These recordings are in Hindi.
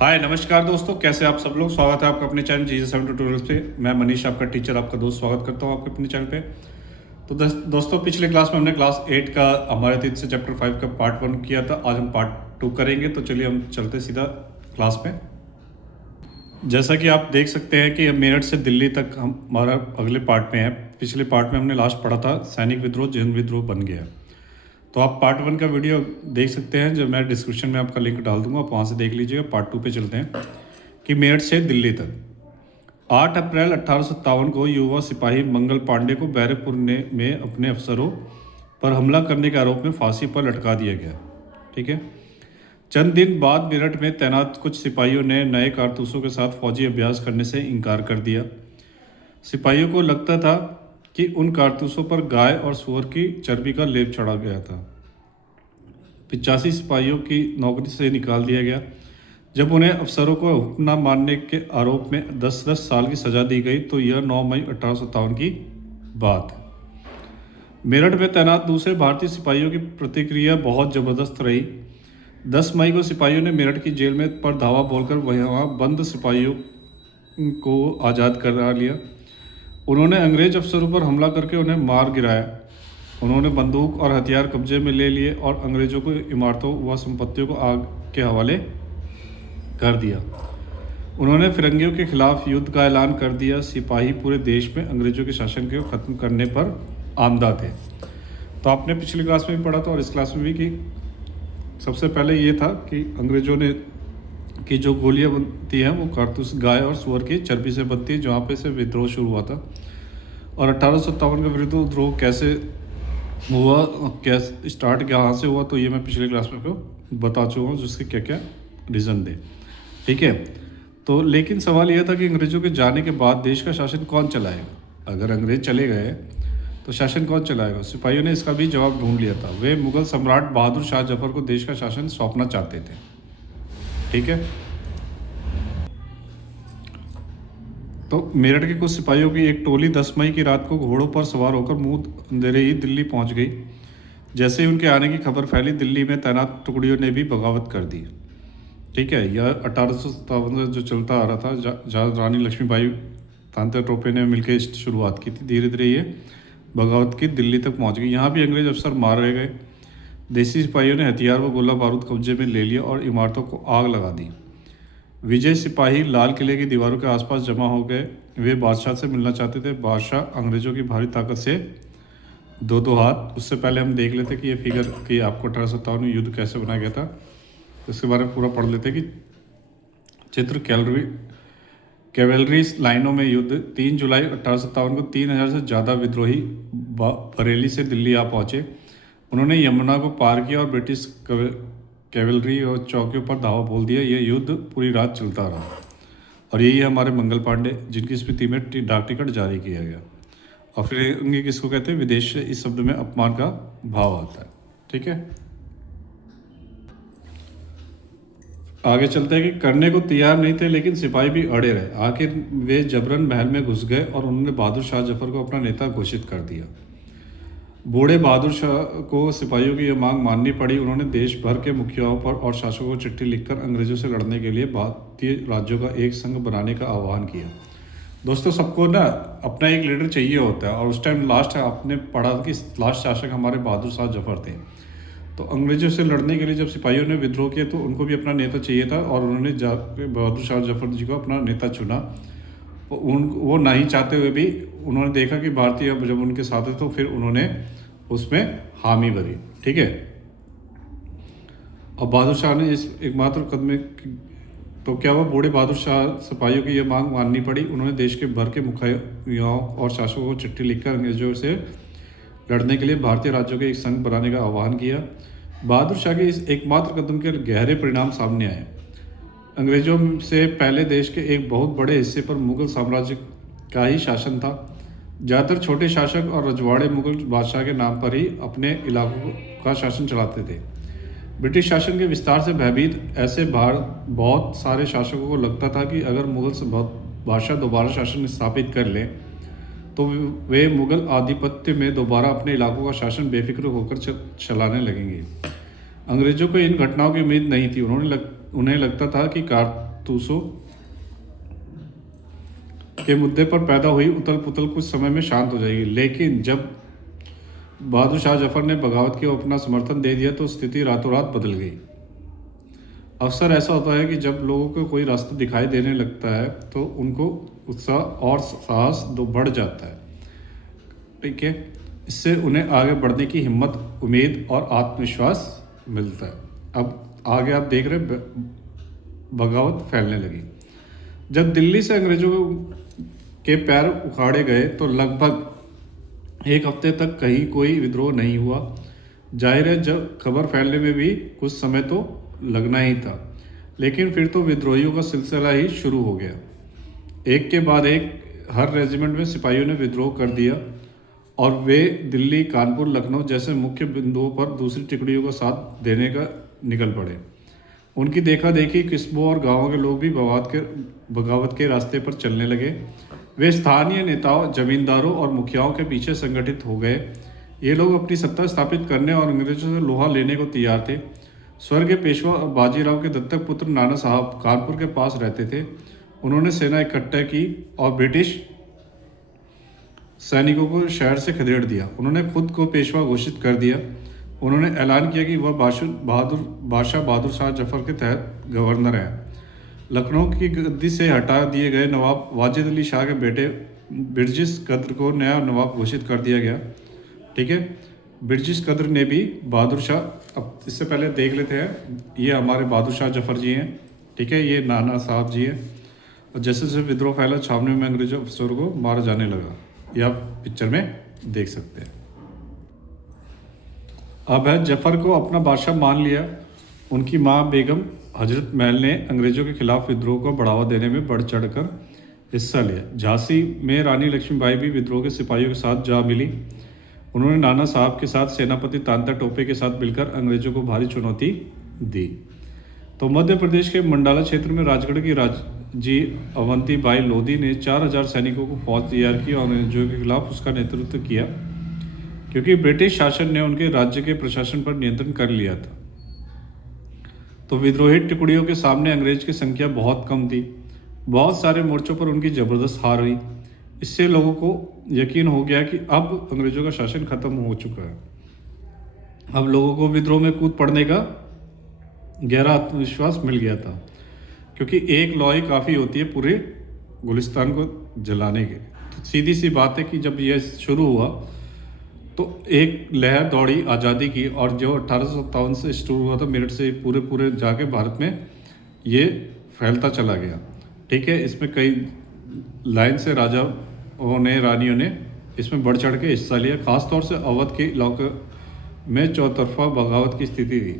हाय नमस्कार दोस्तों, कैसे आप सब लोग। स्वागत है आपका अपने चैनल जी7 ट्यूटोरियल्स पे। मैं मनीष, आपका टीचर, आपका दोस्त, स्वागत करता हूँ आपके अपने चैनल पे। तो दोस्तों, पिछले क्लास में हमने क्लास 8 का हमारे तीन से चैप्टर 5 का पार्ट 1 किया था। आज हम पार्ट 2 करेंगे। तो चलिए हम चलते सीधा क्लास में। जैसा कि आप देख सकते हैं कि मेरठ से दिल्ली तक हमारा अगले पार्ट में है। पिछले पार्ट में हमने लास्ट पढ़ा था सैनिक विद्रोह, जिन विद्रोह बन गया। तो आप पार्ट 1 का वीडियो देख सकते हैं, जो मैं डिस्क्रिप्शन में आपका लिंक डाल दूंगा, आप वहाँ से देख लीजिएगा। पार्ट 2 पे चलते हैं कि मेरठ से दिल्ली तक 8 अप्रैल 1857 को युवा सिपाही मंगल पांडे को बैरकपुर में अपने अफसरों पर हमला करने के आरोप में फांसी पर लटका दिया गया। ठीक है। चंद दिन बाद मेरठ में तैनात कुछ सिपाहियों ने नए कारतूसों के साथ फौजी अभ्यास करने से इनकार कर दिया। सिपाहियों को लगता था कि उन कारतूसों पर गाय और सूअर की चर्बी का लेप चढ़ा गया था। 85 सिपाहियों की नौकरी से निकाल दिया गया। जब उन्हें अफसरों को हुक्म न मानने के आरोप में 10-10 साल की सजा दी गई, तो यह 9 मई 1857 की बात है। मेरठ में तैनात दूसरे भारतीय सिपाहियों की प्रतिक्रिया बहुत ज़बरदस्त रही। 10 मई को सिपाहियों ने मेरठ की जेल में पर धावा बोलकर वहाँ बंद सिपाहियों को आज़ाद करा लिया। उन्होंने अंग्रेज अफसरों पर हमला करके उन्हें मार गिराया। उन्होंने बंदूक और हथियार कब्जे में ले लिए और अंग्रेजों को इमारतों व संपत्तियों को आग के हवाले कर दिया। उन्होंने फिरंगियों के खिलाफ युद्ध का ऐलान कर दिया। सिपाही पूरे देश में अंग्रेजों के शासन को ख़त्म करने पर आमदा थे। तो आपने पिछली क्लास में भी पढ़ा था और इस क्लास में भी कि सबसे पहले ये था कि अंग्रेजों ने की जो गोलियां बनती हैं वो कारतूस गाय और सूअर की चर्बी से बनती है, जहाँ पे से विद्रोह शुरू हुआ था। और 1857 का विद्रोह कैसे हुआ, कैसे स्टार्ट कहाँ से हुआ, तो ये मैं पिछले क्लास में आपको बता चुका हूँ, जिसके क्या क्या रीज़न थे। ठीक है। तो लेकिन सवाल यह था कि अंग्रेज़ों के जाने के बाद देश का शासन कौन चलाएगा। अगर अंग्रेज चले गए तो शासन कौन चलाएगा। सिपाहियों ने इसका भी जवाब ढूंढ लिया था। वे मुगल सम्राट बहादुर शाह जफर को देश का शासन सौंपना चाहते थे। ठीक है। तो मेरठ के कुछ सिपाहियों की एक टोली 10 मई की रात को घोड़ों पर सवार होकर मुंह अंधेरे ही दिल्ली पहुंच गई। जैसे ही उनके आने की खबर फैली, दिल्ली में तैनात टुकड़ियों ने भी बगावत कर दी। ठीक है। यह 1857 से जो चलता आ रहा था, जहाँ रानी लक्ष्मीबाई तांत्या टोपे ने मिलकर शुरुआत की थी। धीरे धीरे ये बगावत की दिल्ली तक पहुंच गई। यहाँ भी अंग्रेज अफसर मारे गए। देसी सिपाहियों ने हथियार व गोला बारूद कब्जे में ले लिया और इमारतों को आग लगा दी। विजय सिपाही लाल किले की दीवारों के आसपास जमा हो गए। वे बादशाह से मिलना चाहते थे। बादशाह अंग्रेजों की भारी ताकत से दो हाथ। उससे पहले हम देख लेते कि ये फिगर कि आपको 1857 में युद्ध कैसे बनाया गया था, तो इसके बारे में पूरा पढ़ लेते कि चित्र कैवेलरी लाइनों में युद्ध। 3 जुलाई 1857 को 3000 से ज़्यादा विद्रोही बरेली से दिल्ली आ पहुँचे। उन्होंने यमुना को पार किया और ब्रिटिश कैवेलरी और चौकियों पर धावा बोल दिया। यह युद्ध पूरी रात चलता रहा। और यही है हमारे मंगल पांडे, जिनकी स्मृति में डाक टिकट जारी किया गया। और फिर किसको कहते हैं, विदेश से इस शब्द में अपमान का भाव आता है। ठीक है। आगे चलते हैं कि करने को तैयार नहीं थे, लेकिन सिपाही भी अड़े रहे। आखिर वे जबरन महल में घुस गए और उन्होंने बहादुर शाह जफर को अपना नेता घोषित कर दिया। बूढ़े बहादुर शाह को सिपाहियों की यह मांग माननी पड़ी। उन्होंने देश भर के मुखियाओं पर और शासकों को चिट्ठी लिखकर अंग्रेजों से लड़ने के लिए भारतीय राज्यों का एक संघ बनाने का आह्वान किया। दोस्तों, सबको ना अपना एक लीडर चाहिए होता है। और उस टाइम लास्ट आपने पढ़ा कि लास्ट शासक हमारे बहादुर शाह जफर थे। तो अंग्रेजों से लड़ने के लिए जब सिपाहियों ने विद्रोह किया, तो उनको भी अपना नेता चाहिए था और उन्होंने बहादुर शाह जफर जी को अपना नेता चुना। वो नहीं चाहते हुए भी उन्होंने देखा कि भारतीय जब उनके साथ है, तो फिर उन्होंने उसमें हामी भरी। ठीक है। अब बहादुर शाह ने इस एकमात्र कदम तो क्या हुआ, बूढ़े बहादुर शाह सिपाहियों की यह मांग माननी पड़ी। उन्होंने देश के भर के मुखियाओं और शासकों को चिट्ठी लिखकर अंग्रेजों से लड़ने के लिए भारतीय राज्यों के एक संघ बनाने का आह्वान किया। बहादुर शाह के इस एकमात्र कदम के गहरे परिणाम सामने आए। अंग्रेजों से पहले देश के एक बहुत बड़े हिस्से पर मुगल साम्राज्य का ही शासन था। ज़्यादातर छोटे शासक और रजवाड़े मुगल बादशाह के नाम पर ही अपने इलाकों का शासन चलाते थे। ब्रिटिश शासन के विस्तार से भयभीत ऐसे बहुत सारे शासकों को लगता था कि अगर मुगल बादशाह दोबारा शासन स्थापित कर लें, तो वे मुगल आधिपत्य में दोबारा अपने इलाकों का शासन बेफिक्र होकर चलाने लगेंगे। अंग्रेजों को इन घटनाओं की उम्मीद नहीं थी। उन्हें लगता था कि कारतूसों के मुद्दे पर पैदा हुई उथल पुथल कुछ समय में शांत हो जाएगी, लेकिन जब बहादुर शाह जफर ने बगावत को अपना समर्थन दे दिया तो स्थिति रातों रात बदल गई। अक्सर ऐसा होता है कि जब लोगों को कोई रास्ता दिखाई देने लगता है तो उनको उत्साह और साहस दो बढ़ जाता है। ठीक है, इससे उन्हें आगे बढ़ने की हिम्मत, उम्मीद और आत्मविश्वास मिलता है। अब आगे आप देख रहे बगावत फैलने लगी। जब दिल्ली से अंग्रेजों के पैर उखाड़े गए तो लगभग एक हफ्ते तक कहीं कोई विद्रोह नहीं हुआ। जाहिर है, जब खबर फैलने में भी कुछ समय तो लगना ही था, लेकिन फिर तो विद्रोहियों का सिलसिला ही शुरू हो गया। एक के बाद एक हर रेजिमेंट में सिपाहियों ने विद्रोह कर दिया और वे दिल्ली, कानपुर, लखनऊ जैसे मुख्य बिंदुओं पर दूसरी टुकड़ियों का साथ देने का निकल पड़े। उनकी देखा देखी कस्बों और गांवों के लोग भी बगावत के रास्ते पर चलने लगे। वे स्थानीय नेताओं, जमींदारों और मुखियाओं के पीछे संगठित हो गए। ये लोग अपनी सत्ता स्थापित करने और अंग्रेजों से लोहा लेने को तैयार थे। स्वर्गीय पेशवा बाजीराव के दत्तक पुत्र नाना साहब कानपुर के पास रहते थे। उन्होंने सेना इकट्ठा की और ब्रिटिश सैनिकों को शहर से खदेड़ दिया। उन्होंने खुद को पेशवा घोषित कर दिया। उन्होंने ऐलान किया कि वह बादशाह बहादुर शाह जफर के तहत गवर्नर हैं। लखनऊ की गद्दी से हटा दिए गए नवाब वाजिद अली शाह के बेटे बिरजिस कद्र को नया नवाब घोषित कर दिया गया। ठीक है, बिरजिस कद्र ने भी बहादुर शाह, अब इससे पहले देख लेते हैं, ये हमारे बहादुर शाह जफर जी हैं। ठीक है, ये नाना साहब जी हैं। और जैसे जैसे विद्रोह फैला, छावनी में अंग्रेजों अफसरों को मारा जाने लगा। ये आप पिक्चर में देख सकते हैं। अब है, जफर को अपना बादशाह मान लिया। उनकी माँ बेगम हजरत महल ने अंग्रेजों के खिलाफ विद्रोह को बढ़ावा देने में बढ़ चढ़कर हिस्सा लिया। झांसी में रानी लक्ष्मीबाई भी विद्रोह के सिपाहियों के साथ जा मिली। उन्होंने नाना साहब के साथ सेनापति तांता टोपे के साथ मिलकर अंग्रेजों को भारी चुनौती दी। तो मध्य प्रदेश के मंडाला क्षेत्र में राजगढ़ की राजी अवंती बाई लोधी ने 4000 सैनिकों को फौज तैयार की और अंग्रेजों के खिलाफ उसका नेतृत्व किया, क्योंकि ब्रिटिश शासन ने उनके राज्य के प्रशासन पर नियंत्रण कर लिया था। तो विद्रोही टुकड़ियों के सामने अंग्रेज की संख्या बहुत कम थी। बहुत सारे मोर्चों पर उनकी जबरदस्त हार हुई। इससे लोगों को यकीन हो गया कि अब अंग्रेजों का शासन खत्म हो चुका है। अब लोगों को विद्रोह में कूद पड़ने का गहरा आत्मविश्वास मिल गया था, क्योंकि एक लॉय काफ़ी होती है पूरे गुलिस्तान को जलाने के। तो सीधी सी बात है कि जब यह शुरू हुआ तो एक लहर दौड़ी आज़ादी की, और जो 1857 से शुरू हुआ था मेरठ से, पूरे जाके भारत में ये फैलता चला गया। ठीक है, इसमें कई लाइन से राजाओं ने, रानियों ने इसमें बढ़ चढ़ के हिस्सा लिया। खासतौर से अवध के इलाके में चौतरफा बगावत की स्थिति थी।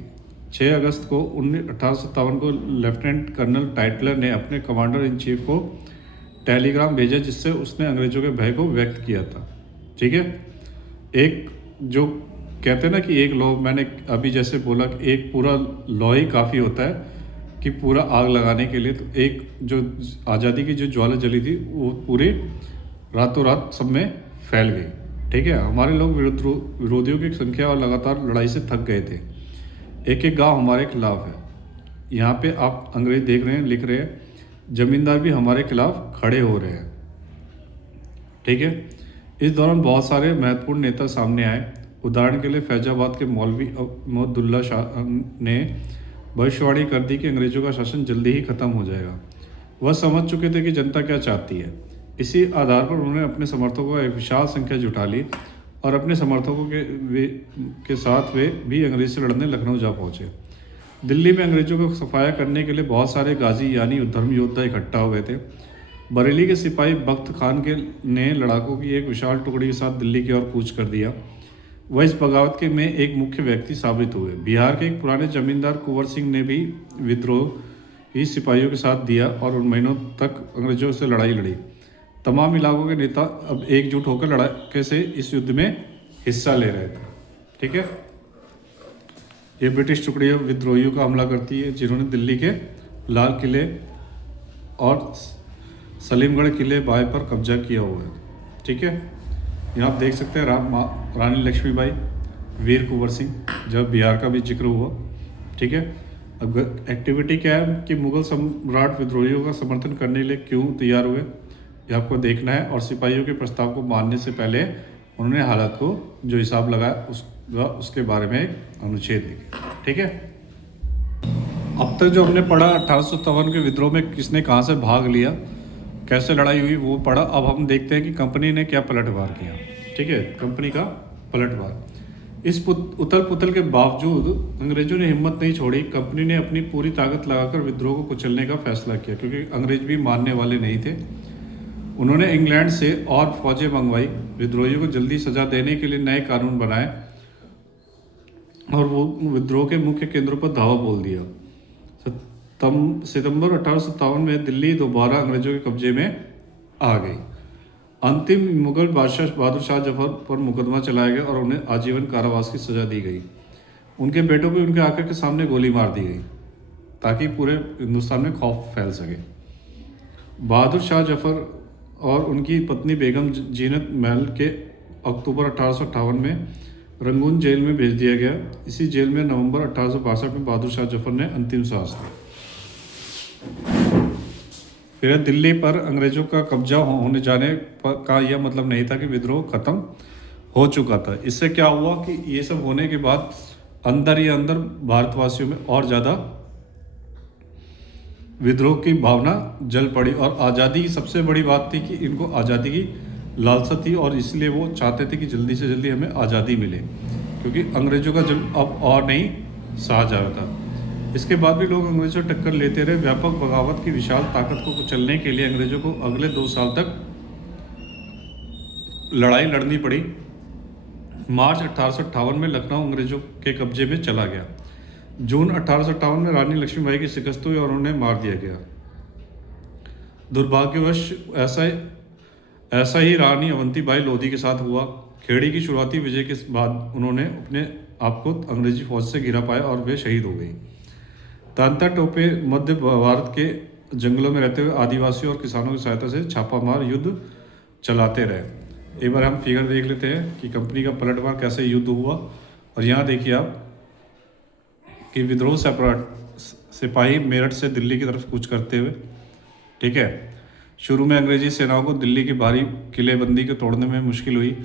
6 अगस्त को 1857 को लेफ्टिनेंट कर्नल टाइटलर ने अपने कमांडर इन चीफ को टेलीग्राम भेजा, जिससे उसने अंग्रेजों के भय को व्यक्त किया था। ठीक है, एक जो कहते हैं ना कि एक लौ, मैंने अभी जैसे बोला कि एक पूरा लौ ही काफ़ी होता है कि पूरा आग लगाने के लिए। तो एक जो आज़ादी की जो ज्वाला जली थी वो पूरे रातों रात सब में फैल गई। ठीक है, हमारे लोग विरोधियों की संख्या और लगातार लड़ाई से थक गए थे। एक एक गांव हमारे खिलाफ है। यहाँ पे आप अंग्रेज देख रहे हैं, लिख रहे हैं, जमींदार भी हमारे खिलाफ खड़े हो रहे हैं। ठीक है, इस दौरान बहुत सारे महत्वपूर्ण नेता सामने आए। उदाहरण के लिए फैजाबाद के मौलवी मोहद्दुल्ला शाह ने भविष्यवाणी कर दी कि अंग्रेजों का शासन जल्दी ही खत्म हो जाएगा। वह समझ चुके थे कि जनता क्या चाहती है। इसी आधार पर उन्होंने अपने समर्थकों को एक विशाल संख्या जुटा ली और अपने समर्थकों के साथ वे भी अंग्रेज से लड़ने लखनऊ जा पहुंचे। दिल्ली में अंग्रेजों को सफाया करने के लिए बहुत सारे गाजी यानी धर्म योद्धा इकट्ठा हो गए थे। बरेली के सिपाही बख्त खान ने लड़ाकों की एक विशाल टुकड़ी के साथ दिल्ली की ओर कूच कर दिया। वह इस बगावत के में एक मुख्य व्यक्ति साबित हुए। बिहार के एक पुराने जमींदार कुंवर सिंह ने भी विद्रोह ही सिपाहियों के साथ दिया और उन महीनों तक अंग्रेजों से लड़ाई लड़ी। तमाम इलाकों के नेता अब एकजुट होकर लड़ाके से इस युद्ध में हिस्सा ले रहे थे। ठीक है, ये ब्रिटिश टुकड़ियों विद्रोहियों का हमला करती है, जिन्होंने दिल्ली के लाल किले और सलीमगढ़ किले बाय पर कब्जा किया हुआ है। ठीक है, यहाँ आप देख सकते हैं रानी लक्ष्मीबाई, वीर कुंवर सिंह, जब बिहार का भी जिक्र हुआ। ठीक है, अब एक्टिविटी क्या है कि मुगल सम्राट विद्रोहियों का समर्थन करने के लिए क्यों तैयार हुए, ये आपको देखना है। और सिपाहियों के प्रस्ताव को मानने से पहले उन्होंने हालत को जो हिसाब लगाया उसके बारे में एक अनुच्छेद लिखे। ठीक है, अब तक जो हमने पढ़ा 1857 के विद्रोह में किसने कहाँ से भाग लिया, कैसे लड़ाई हुई, वो पढ़ा। अब हम देखते हैं कि कंपनी ने क्या पलटवार किया। ठीक है, कंपनी का पलटवार। इस उथल पुथल के बावजूद अंग्रेजों ने हिम्मत नहीं छोड़ी। कंपनी ने अपनी पूरी ताकत लगाकर विद्रोह को कुचलने का फैसला किया, क्योंकि अंग्रेज भी मानने वाले नहीं थे। उन्होंने इंग्लैंड से और फौजें मंगवाई, विद्रोहियों को जल्दी सजा देने के लिए नए कानून बनाए और वो विद्रोह के मुख्य केंद्रों पर धावा बोल दिया। सितंबर 1857 में दिल्ली दोबारा अंग्रेजों के कब्जे में आ गई। अंतिम मुगल बादशाह बहादुर शाह जफर पर मुकदमा चलाया गया और उन्हें आजीवन कारावास की सजा दी गई। उनके बेटों को उनके आंखों के सामने गोली मार दी गई ताकि पूरे हिंदुस्तान में खौफ फैल सके। बहादुर शाह जफर और उनकी पत्नी बेगम जीनत महल के अक्टूबर 1858 में रंगून जेल में भेज दिया गया। इसी जेल में नवंबर 1862 में बहादुर शाह जफर ने अंतिम सांस ली। फिर दिल्ली पर अंग्रेजों का कब्जा होने जाने का यह मतलब नहीं था कि विद्रोह खत्म हो चुका था। इससे क्या हुआ कि ये सब होने के बाद अंदर ही अंदर भारतवासियों में और ज़्यादा विद्रोह की भावना जल पड़ी। और आज़ादी की सबसे बड़ी बात थी कि इनको आज़ादी की लालसा थी और इसलिए वो चाहते थे कि जल्दी से जल्दी हमें आज़ादी मिले, क्योंकि अंग्रेजों का जुल्म अब और नहीं सहा जा रहा था। इसके बाद भी लोग अंग्रेजों से टक्कर लेते रहे। व्यापक बगावत की विशाल ताकत को कुचलने के लिए अंग्रेजों को अगले 2 साल तक लड़ाई लड़नी पड़ी। मार्च 1858 में लखनऊ अंग्रेजों के कब्जे में चला गया। जून 1858 में रानी लक्ष्मीबाई की शिकस्त हुई और उन्हें मार दिया गया। दुर्भाग्यवश ऐसा ही रानी अवंतीबाई लोधी के साथ हुआ। खेड़ी की शुरुआती विजय के बाद उन्होंने अपने आप को अंग्रेजी फौज से घिरा पाया और वे शहीद हो गई। तांता टोपे मध्य भारत के जंगलों में रहते हुए आदिवासियों और किसानों की सहायता से छापामार युद्ध चलाते रहे। एक बार हम फिगर देख लेते हैं कि कंपनी का पलटवार कैसे युद्ध हुआ। और यहाँ देखिए आप कि विद्रोह सिपाही मेरठ से दिल्ली की तरफ कूच करते हुए। ठीक है, शुरू में अंग्रेजी सेनाओं को दिल्ली की भारी किलेबंदी को तोड़ने में मुश्किल हुई।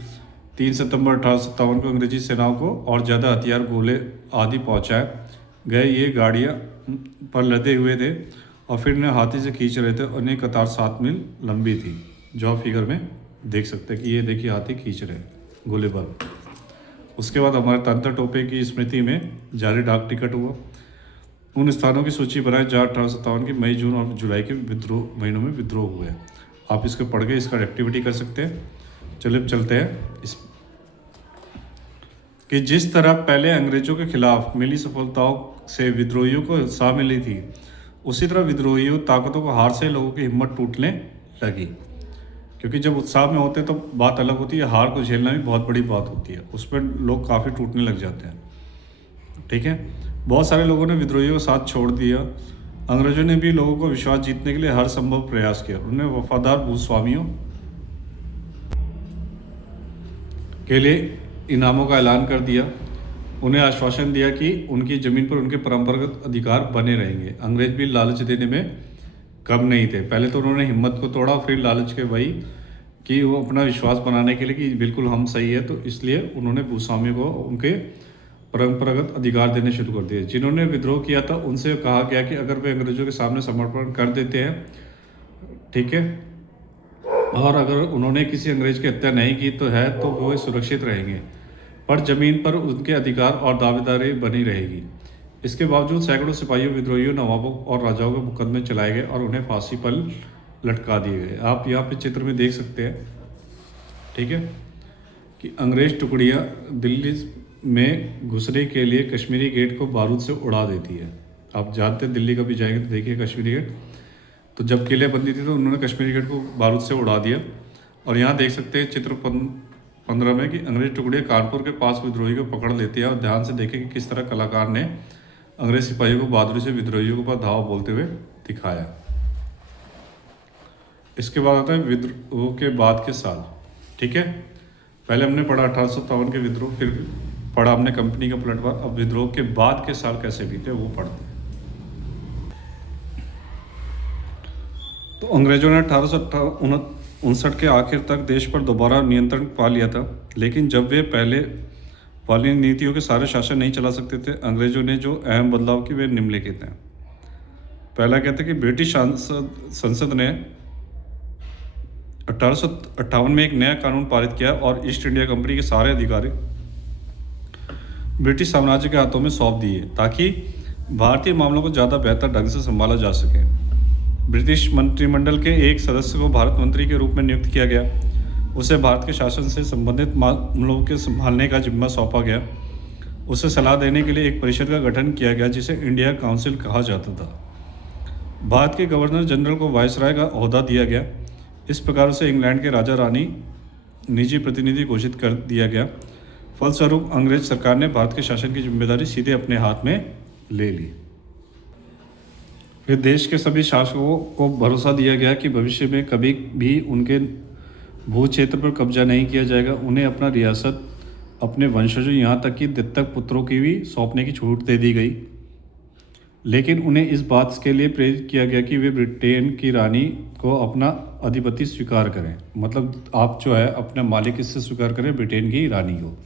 3 सितंबर 1857 को अंग्रेजी सेनाओं को और ज़्यादा हथियार, गोले आदि पहुँचाए गए। ये गाड़ियाँ पर लदे हुए थे और फिर इन्हें हाथी से खींच रहे थे और इन्हें कतार 7 मील लंबी थी, जो आप फिगर में देख सकते हैं कि ये देखिए हाथी खींच रहे हैं गोले बारूद। उसके बाद हमारे तांता टोपे की स्मृति में जाली डाक टिकट हुआ। उन स्थानों की सूची बनाए जहाँ 1857 की मई, जून और जुलाई के महीनों में विद्रोह हुए। आप इसको पढ़ के इसका एक्टिविटी कर सकते हैं। चलिए चलते हैं इस कि जिस तरह पहले अंग्रेजों के खिलाफ मिली सफलताओं से विद्रोहियों को उत्साह मिली थी, उसी तरह विद्रोहियों ताकतों को हार से लोगों की हिम्मत टूटने लगी। क्योंकि जब उत्साह में होते हैं तो बात अलग होती है, हार को झेलना भी बहुत बड़ी बात होती है, उस पर लोग काफ़ी टूटने लग जाते हैं। ठीक है, बहुत सारे लोगों ने विद्रोहियों का साथ छोड़ दिया। अंग्रेजों ने भी लोगों को विश्वास जीतने के लिए हर संभव प्रयास किया। उन्होंने वफादार भूस्वामियों के लिए इनामों का ऐलान कर दिया। उन्हें आश्वासन दिया कि उनकी ज़मीन पर उनके परंपरागत अधिकार बने रहेंगे। अंग्रेज भी लालच देने में कम नहीं थे। पहले तो उन्होंने हिम्मत को तोड़ा, फिर लालच के वही कि वो अपना विश्वास बनाने के लिए कि बिल्कुल हम सही है, तो इसलिए उन्होंने भूस्वामियों को उनके परंपरागत अधिकार देने शुरू कर दिए। जिन्होंने विद्रोह किया था उनसे कहा गया कि अगर वे अंग्रेजों के सामने समर्पण कर देते हैं, ठीक है, और अगर उन्होंने किसी अंग्रेज की हत्या नहीं की तो वो सुरक्षित रहेंगे, पर ज़मीन पर उनके अधिकार और दावेदारी बनी रहेगी। इसके बावजूद सैकड़ों सिपाहियों, विद्रोहियों, नवाबों और राजाओं के मुकदमे चलाए गए और उन्हें फांसी पर लटका दिए गए। आप यहाँ पे चित्र में देख सकते हैं, ठीक है, कि अंग्रेज टुकड़ियाँ दिल्ली में घुसने के लिए कश्मीरी गेट को बारूद से उड़ा देती है। आप जानते हैं दिल्ली कभी जाएंगे तो देखिए कश्मीरी गेट, तो जब किलेबंदी थी तो उन्होंने कश्मीरी गेट को बारूद से उड़ा दिया। और यहाँ देख सकते हैं चित्र 15 में कि अंग्रेज टुकड़ियाँ कानपुर के पास विद्रोही को पकड़ लेती है। और ध्यान से देखें कि किस तरह कलाकार ने अंग्रेज सिपाहियों को बहादुरी से विद्रोहियों के पास धावा बोलते हुए दिखाया। इसके बाद आता है विद्रोह के बाद के साल। ठीक है, पहले हमने पढ़ा 1857 के विद्रोह, फिर पढ़ा हमने कंपनी का पलटवार। अब विद्रोह के बाद के साल कैसे बीते वो पढ़ते हैं। तो अंग्रेजों ने 1859 के आखिर तक देश पर दोबारा नियंत्रण पा लिया था, लेकिन जब वे पहले वाली नीतियों के सारे शासन नहीं चला सकते थे, अंग्रेजों ने जो अहम बदलाव किए वे निम्नलिखित हैं। पहला कहते हैं कि ब्रिटिश संसद ने 1858 में एक नया कानून पारित किया और ईस्ट इंडिया कंपनी के सारे अधिकारी ब्रिटिश साम्राज्य के हाथों में सौंप दिए ताकि भारतीय मामलों को ज़्यादा बेहतर ढंग से संभाला जा सके। ब्रिटिश मंत्रिमंडल के एक सदस्य को भारत मंत्री के रूप में नियुक्त किया गया। उसे भारत के शासन से संबंधित मामलों के संभालने का जिम्मा सौंपा गया। उसे सलाह देने के लिए एक परिषद का गठन किया गया जिसे इंडिया काउंसिल कहा जाता था। भारत के गवर्नर जनरल को वायसराय का ओहदा दिया गया। इस प्रकार से इंग्लैंड के राजा रानी निजी प्रतिनिधि घोषित कर दिया गया। फलस्वरूप अंग्रेज सरकार ने भारत के शासन की जिम्मेदारी सीधे अपने हाथ में ले ली। फिर देश के सभी शासकों को भरोसा दिया गया कि भविष्य में कभी भी उनके भू क्षेत्र पर कब्जा नहीं किया जाएगा। उन्हें अपना रियासत अपने वंशजों यहाँ तक कि दत्तक पुत्रों की भी सौंपने की छूट दे दी गई, लेकिन उन्हें इस बात के लिए प्रेरित किया गया कि वे ब्रिटेन की रानी को अपना अधिपति स्वीकार करें। मतलब आप जो है अपना मालिक इससे स्वीकार करें, ब्रिटेन की रानी को।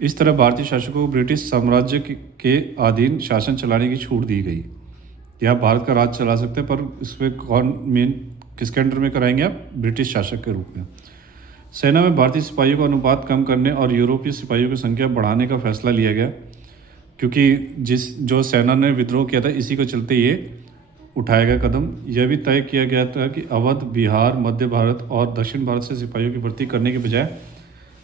इस तरह भारतीय शासकों को ब्रिटिश साम्राज्य के अधीन शासन चलाने की छूट दी गई। या भारत का राज चला सकते हैं, पर इसमें कौन मेन किसके अंडर में कराएंगे आप? ब्रिटिश शासक के रूप में। सेना में भारतीय सिपाहियों का अनुपात कम करने और यूरोपीय सिपाहियों की संख्या बढ़ाने का फैसला लिया गया, क्योंकि जो सेना ने विद्रोह किया था इसी को चलते ये उठाया गया कदम। यह भी तय किया गया था कि अवध, बिहार, मध्य भारत और दक्षिण भारत से सिपाहियों की भर्ती करने के बजाय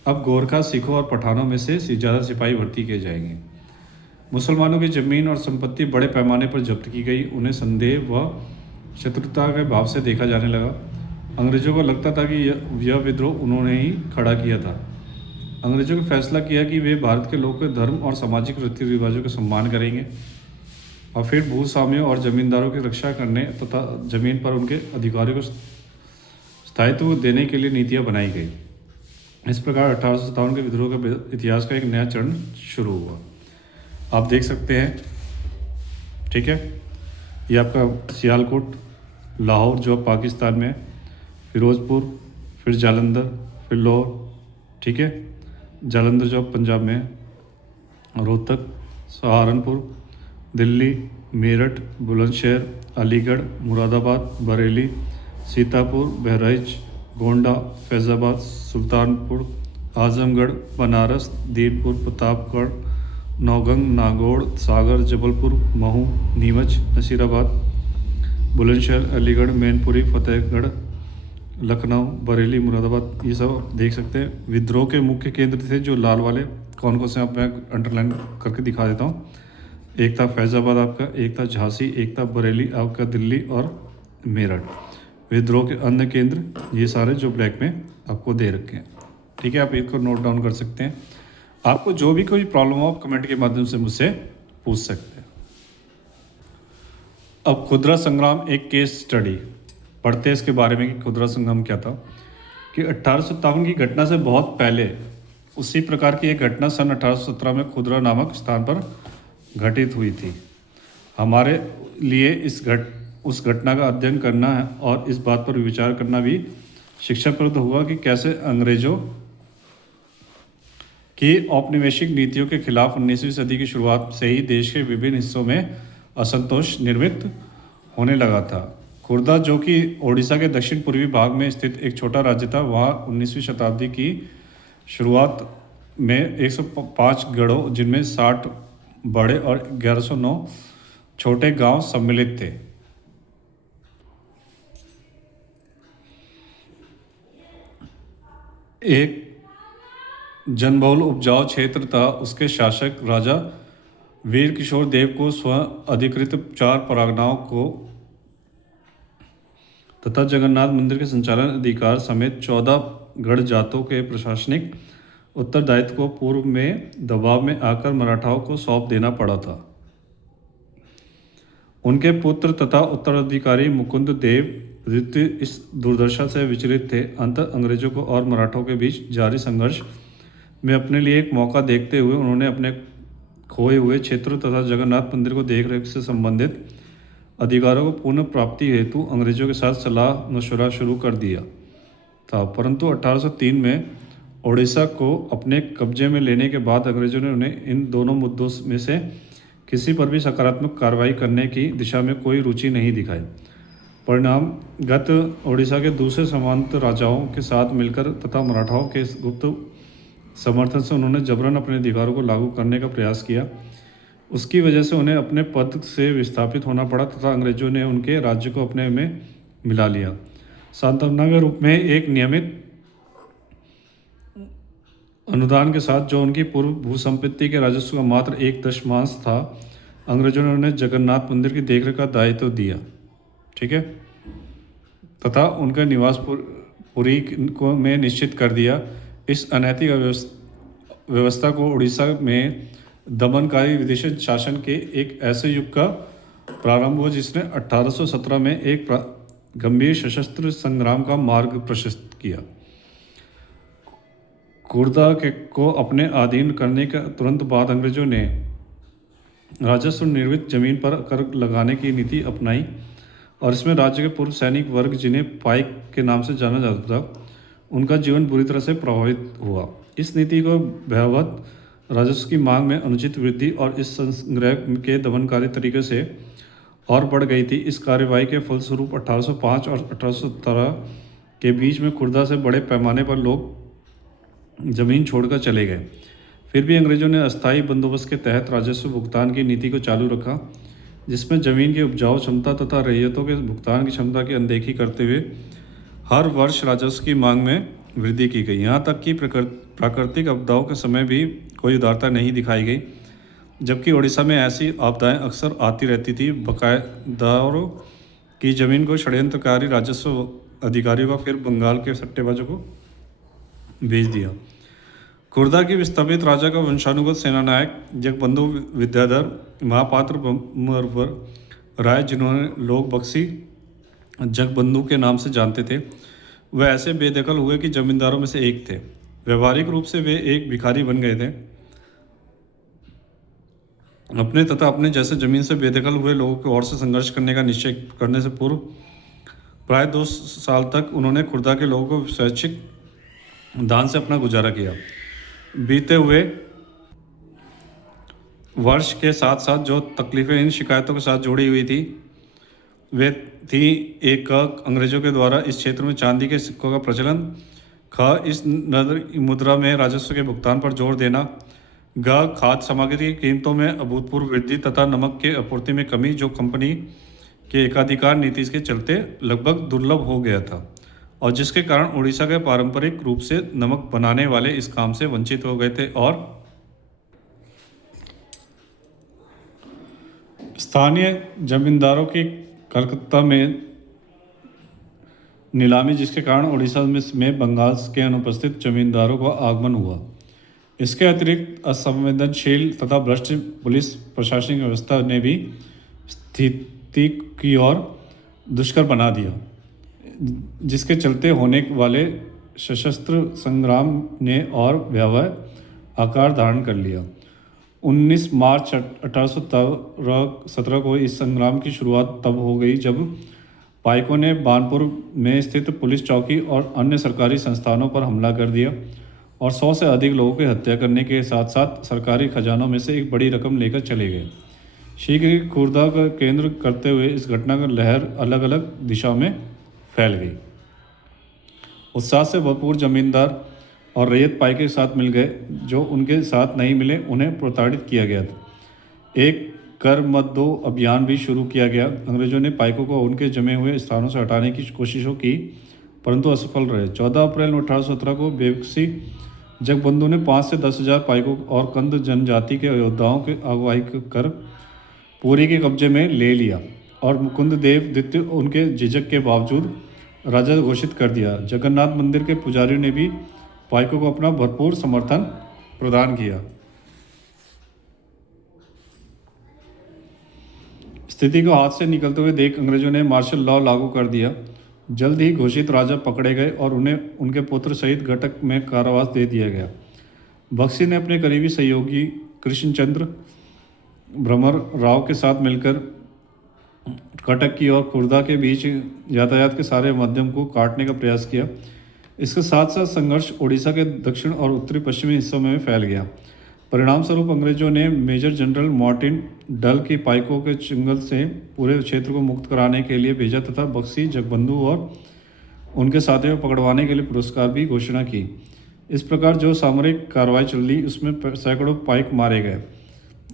अब गोरखा, सिखों और पठानों में से ज़्यादा सिपाही भर्ती किए जाएंगे। मुसलमानों की ज़मीन और संपत्ति बड़े पैमाने पर जब्त की गई। उन्हें संदेह व शत्रुता के भाव से देखा जाने लगा। अंग्रेज़ों को लगता था कि यह विद्रोह उन्होंने ही खड़ा किया था। अंग्रेज़ों ने फैसला किया कि वे भारत के लोगों के धर्म और सामाजिक रीति रिवाजों का सम्मान करेंगे और फिर भूस्वामियों और ज़मींदारों की रक्षा करने तथा ज़मीन पर उनके अधिकारियों को स्थायित्व देने के लिए नीतियाँ बनाई गई। इस प्रकार 1857 के विद्रोह का इतिहास का एक नया चरण शुरू हुआ। आप देख सकते हैं, ठीक है, ये आपका सियालकोट, लाहौर जो पाकिस्तान में, फिरोज़पुर, फिर जालंधर, फिर लाहौर, ठीक है, जालंधर जो पंजाब में, रोहतक, सहारनपुर, दिल्ली, मेरठ, बुलंदशहर, अलीगढ़, मुरादाबाद, बरेली, सीतापुर, बहराइच, गोंडा, फैज़ाबाद, सुल्तानपुर, आजमगढ़, बनारस, दीनपुर, प्रतापगढ़, नौगंग, नागौर, सागर, जबलपुर, महू, नीमच, नसीराबाद, बुलंदशहर, अलीगढ़, मैनपुरी, फतेहगढ़, लखनऊ, बरेली, मुरादाबाद, ये सब देख सकते हैं विद्रोह के मुख्य केंद्र थे। जो लाल वाले कौन कौन से आप मैं अंडरलाइन करके दिखा देता हूँ। एक था फैज़ाबाद आपका, एक था झांसी, एक था बरेली आपका, दिल्ली और मेरठ। विद्रोह के अन्य केंद्र ये सारे जो ब्लैक में आपको दे रखे हैं, ठीक है, आप इसको नोट डाउन कर सकते हैं। आपको जो भी कोई प्रॉब्लम हो आप कमेंट के माध्यम से मुझसे पूछ सकते हैं। अब खुदरा संग्राम एक केस स्टडी पढ़ते हैं इसके बारे में कि खुदरा संग्राम क्या था। कि 1857 की घटना से बहुत पहले उसी प्रकार की एक घटना सन 1817 में खुदरा नामक स्थान पर घटित हुई थी। हमारे लिए उस घटना का अध्ययन करना है और इस बात पर विचार करना भी शिक्षाप्रद हुआ कि कैसे अंग्रेजों की औपनिवेशिक नीतियों के खिलाफ 19वीं सदी की शुरुआत से ही देश के विभिन्न हिस्सों में असंतोष निर्मित होने लगा था। खुर्दा जो कि ओडिशा के दक्षिण पूर्वी भाग में स्थित एक छोटा राज्य था, वहाँ 19वीं शताब्दी की शुरुआत में 105 गढ़ों, जिनमें 60 बड़े और 1109 छोटे गांव सम्मिलित थे। एक जनबहुल उपजाऊ क्षेत्र था। उसके शासक राजा वीर किशोर देव को स्वयं अधिकृत 4 परगनाओं को तथा जगन्नाथ मंदिर के संचालन अधिकार समेत 14 गढ़ जातों के प्रशासनिक उत्तरदायित्व को पूर्व में दबाव में आकर मराठाओं को सौंप देना पड़ा था। उनके पुत्र तथा उत्तराधिकारी मुकुंद देव द्वितीय इस दुर्दशा से विचलित थे। अंततः अंग्रेजों को और मराठों के बीच जारी संघर्ष में अपने लिए एक मौका देखते हुए उन्होंने अपने खोए हुए क्षेत्रों तथा जगन्नाथ मंदिर को देखरेख से संबंधित अधिकारों को पुनः प्राप्ति हेतु अंग्रेजों के साथ सलाह मशवरा शुरू कर दिया था, परंतु 1803 में ओडिशा को अपने कब्जे में लेने के बाद अंग्रेजों ने उन्हें इन दोनों मुद्दों में से किसी पर भी सकारात्मक कार्रवाई करने की दिशा में कोई रुचि नहीं दिखाई। परिणामगत ओडिशा के दूसरे सामंत राजाओं के साथ मिलकर तथा मराठाओं के गुप्त समर्थन से उन्होंने जबरन अपने अधिकारों को लागू करने का प्रयास किया। उसकी वजह से उन्हें अपने पद से विस्थापित होना पड़ा तथा अंग्रेजों ने उनके राज्य को अपने में मिला लिया। सांत्वना के रूप में एक नियमित अनुदान के साथ, जो उनकी पूर्व भूसंपत्ति के राजस्व का मात्र 1/10 था, अंग्रेजों ने उन्हें जगन्नाथ मंदिर की देखरेख का दायित्व दिया, ठीक है, तथा उनका निवास पुरी को में निश्चित कर दिया। इस अनैतिक व्यवस्था को उड़ीसा में दमनकारी विदेशी शासन के एक ऐसे युग का प्रारंभ हुआ जिसने 1817 में एक गंभीर सशस्त्र संग्राम का मार्ग प्रशस्त किया। खुर्दा को अपने अधीन करने के तुरंत बाद अंग्रेजों ने राजस्व निर्मित जमीन पर कर लगाने की नीति अपनाई और इसमें राज्य के पूर्व सैनिक वर्ग, जिन्हें पाइक के नाम से जाना जाता था, उनका जीवन बुरी तरह से प्रभावित हुआ। इस नीति को भयावह राजस्व की मांग में अनुचित वृद्धि और इस संग्रह के दमनकारी तरीके से और बढ़ गई थी। इस कार्यवाही के फलस्वरूप 1805 और 1817 के बीच में खुर्दा से बड़े पैमाने पर लोग जमीन छोड़कर चले गए। फिर भी अंग्रेजों ने अस्थायी बंदोबस्त के तहत राजस्व भुगतान की नीति को चालू रखा, जिसमें जमीन की उपजाऊ क्षमता तथा रैयतों के भुगतान की क्षमता की अनदेखी करते हुए हर वर्ष राजस्व की मांग में वृद्धि की गई। यहाँ तक कि प्राकृतिक आपदाओं के समय भी कोई उदारता नहीं दिखाई गई, जबकि ओडिशा में ऐसी आपदाएं अक्सर आती रहती थी। बकायेदारों की जमीन को षड्यंत्रकारी राजस्व अधिकारियों का फिर बंगाल के सट्टेबाजों को भेज दिया। खुर्दा की विस्थापित राजा का वंशानुगत सेनानायक जगबंधु विद्याधर महापात्र बम्मरवर राय, जिन्होंने लोग बक्सी जगबंधु के नाम से जानते थे, वह ऐसे बेदखल हुए कि जमींदारों में से एक थे। व्यवहारिक रूप से वे एक भिखारी बन गए थे। अपने तथा अपने जैसे जमीन से बेदखल हुए लोगों की ओर से संघर्ष करने का निश्चय करने से पूर्व प्राय 2 साल तक उन्होंने खुर्दा के लोगों को स्वैच्छिक दान से अपना गुजारा किया। बीते हुए वर्ष के साथ साथ जो तकलीफें इन शिकायतों के साथ जुड़ी हुई थी, वे थी: एक, अंग्रेजों के द्वारा इस क्षेत्र में चांदी के सिक्कों का प्रचलन; ख, इस मुद्रा में राजस्व के भुगतान पर जोर देना; ग, खाद्य सामग्री की कीमतों में अभूतपूर्व वृद्धि तथा नमक के आपूर्ति में कमी, जो कंपनी के एकाधिकार नीति के चलते लगभग दुर्लभ हो गया था और जिसके कारण उड़ीसा के पारंपरिक रूप से नमक बनाने वाले इस काम से वंचित हो गए थे। और स्थानीय जमींदारों की कलकत्ता में नीलामी, जिसके कारण उड़ीसा में बंगाल के अनुपस्थित जमींदारों का आगमन हुआ। इसके अतिरिक्त असंवेदनशील तथा भ्रष्ट पुलिस प्रशासनिक व्यवस्था ने भी स्थिति की ओर दुष्कर बना दिया, जिसके चलते होने वाले सशस्त्र संग्राम ने और भयावह आकार धारण कर लिया। 19 मार्च 1817 को इस संग्राम की शुरुआत तब हो गई जब पाइकों ने बानपुर में स्थित पुलिस चौकी और अन्य सरकारी संस्थानों पर हमला कर दिया और 100 से अधिक लोगों की हत्या करने के साथ साथ सरकारी खजानों में से एक बड़ी रकम लेकर चले गए। शीघ्र ही खुर्दा का केंद्र करते हुए इस घटना का लहर अलग अलग दिशाओं में फैल गई। उत्साह से भरपूर जमींदार और रैयत पाइके के साथ मिल गए। जो उनके साथ नहीं मिले उन्हें प्रताड़ित किया गया था। एक कर मत दो अभियान भी शुरू किया गया। अंग्रेजों ने पाइकों को उनके जमे हुए स्थानों से हटाने की कोशिशों की, परंतु असफल रहे। 14 अप्रैल 1817 को बेबसी जगबंधु ने 5 से 10 हज़ार पाइकों और कंद जनजाति के योद्धाओं की अगुवाई कर पुरी के कब्जे में ले लिया और मुकुंद देव द्वितीय उनके झिझक के बावजूद राजा घोषित कर दिया। जगन्नाथ मंदिर के पुजारियों ने भी पाइकों को अपना भरपूर समर्थन प्रदान किया। स्थिति को हाथ से निकलते हुए देख अंग्रेजों ने मार्शल लॉ लागू कर दिया। जल्द ही घोषित राजा पकड़े गए और उन्हें उनके पुत्र सहित घटक में कारावास दे दिया गया। बख्शी ने अपने करीबी सहयोगी कृष्णचंद्र भ्रमर राव के साथ मिलकर कटक की और खुर्दा के बीच यातायात के सारे माध्यम को काटने का प्रयास किया। इसके साथ साथ संघर्ष उड़ीसा के दक्षिण और उत्तरी पश्चिमी हिस्सों में फैल गया। परिणाम स्वरूप अंग्रेजों ने मेजर जनरल मार्टिन डल की पाइकों के चंगुल से पूरे क्षेत्र को मुक्त कराने के लिए भेजा तथा बक्सी जगबंधु और उनके साथियों को पकड़वाने के लिए पुरस्कार भी घोषणा की। इस प्रकार जो सामरिक कार्रवाई चली उसमें सैकड़ों पाइक मारे गए।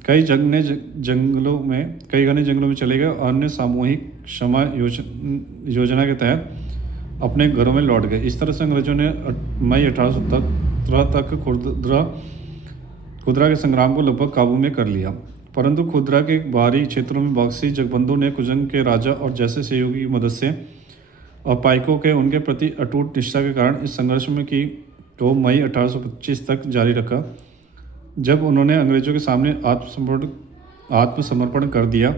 कई जंगलों में चले गए और अन्य सामूहिक क्षमा योजना के तहत अपने घरों में लौट गए। इस तरह से अंग्रेजों ने मई 1817 तक खुदरा के संग्राम को लगभग काबू में कर लिया। परंतु खुदरा के बाहरी क्षेत्रों में बक्सी जगबंधु ने कुजंग के राजा और जैसे सहयोगी की मदद से और पाइकों के उनके प्रति अटूट निष्ठा के कारण इस संघर्ष में को मई 1825 तक जारी रखा, जब उन्होंने अंग्रेजों के सामने आत्मसमर्पण कर दिया।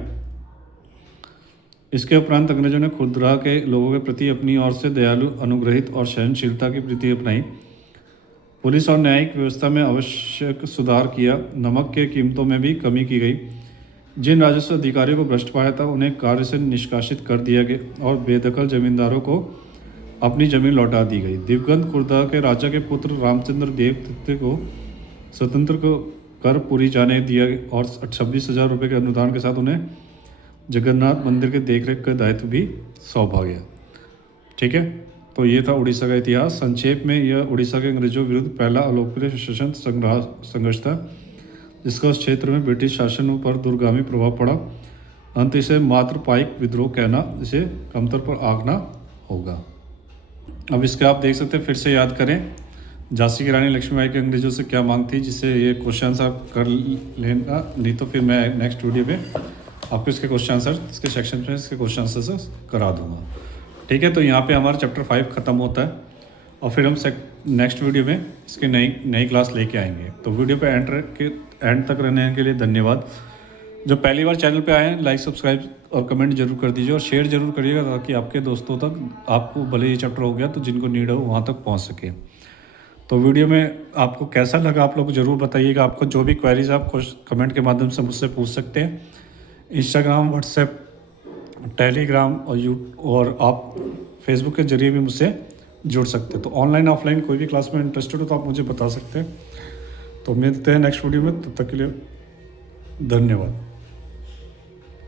इसके उपरांत अंग्रेजों ने खुदरा के लोगों के प्रति अपनी ओर से दयालु, अनुग्रहित और सहनशीलता की प्रीति अपनाई। पुलिस और न्यायिक व्यवस्था में आवश्यक सुधार किया। नमक के कीमतों में भी कमी की गई। जिन राजस्व अधिकारियों को भ्रष्ट पाया था उन्हें कार्य से निष्कासित कर दिया गया और बेदखल जमींदारों को अपनी जमीन लौटा दी गई। दिवंगत खुर्दा के राजा के पुत्र रामचंद्र देव तृतीय को स्वतंत्र को कर पूरी जाने दिया और 26,000 रुपये के अनुदान के साथ उन्हें जगन्नाथ मंदिर के देखरेख का दायित्व भी सौंपा गया। ठीक है, तो ये था उड़ीसा का इतिहास। संक्षेप में यह उड़ीसा के अंग्रेजों विरुद्ध पहला अलोकप्रिय सशस्त्र संघर्ष था, जिसका उस क्षेत्र में ब्रिटिश शासन पर दूरगामी प्रभाव पड़ा। अंत इसे मात्र पाइक विद्रोह कहना, इसे कमतर पर आंकना होगा। अब इसके आप देख सकते हैं, फिर से याद करें, झांसी की रानी लक्ष्मीबाई के अंग्रेजों से क्या मांग थी, जिससे ये क्वेश्चन आप कर लेना, नहीं तो फिर मैं नेक्स्ट वीडियो पे आपको इसके क्वेश्चन आंसर इसके सेक्शन में इसके क्वेश्चन आंसर करा दूंगा। ठीक है, तो यहाँ पे हमारा चैप्टर 5 ख़त्म होता है और फिर हम नेक्स्ट वीडियो में इसकी नई क्लास लेके आएंगे। तो वीडियो पे एंड तक रहने के लिए धन्यवाद। जो पहली बार चैनल पे आए हैं, लाइक, सब्सक्राइब और कमेंट जरूर कर दीजिए और शेयर जरूर करिएगा, ताकि आपके दोस्तों तक, आपको भले ये चैप्टर हो गया तो जिनको नीड हो वहाँ तक पहुँच सके। तो वीडियो में आपको कैसा लगा आप लोग ज़रूर बताइएगा। आपको जो भी क्वेरीज आप कमेंट के माध्यम से मुझसे पूछ सकते हैं। इंस्टाग्राम, व्हाट्सएप, टेलीग्राम और आप फेसबुक के जरिए भी मुझसे जुड़ सकते हैं। तो ऑनलाइन ऑफलाइन कोई भी क्लास में इंटरेस्टेड हो तो आप मुझे बता सकते हैं। तो मिलते हैं नेक्स्ट वीडियो में, तब तक के लिए धन्यवाद।